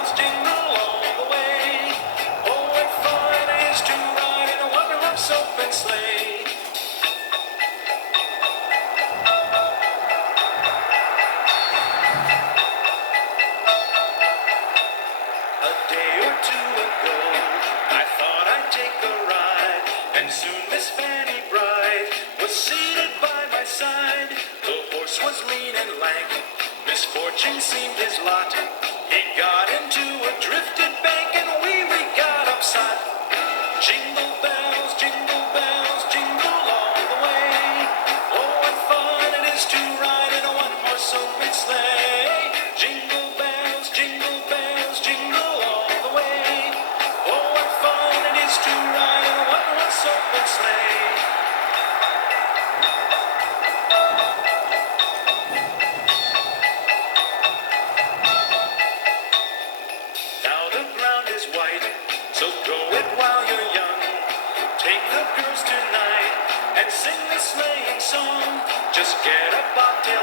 bells jingle all the way. Oh, what fun it is to ride in a one-horse open sleigh. A day or two ago, I thought I'd take a ride, and soon Miss Fanny Bride was seated by my side. The horse was lean and lank, misfortune seemed his lot. He got into a drifted bank, and we got upside. Jingle bells, jingle all the way. Oh, what fun it is to ride in a one-horse open sleigh. Jingle bells, jingle all the way. Oh, what fun it is to ride in a one-horse open sleigh. Now the ground is white, so go it while you're young. Take the girls tonight and sing the sleighing song. Just get a bobtail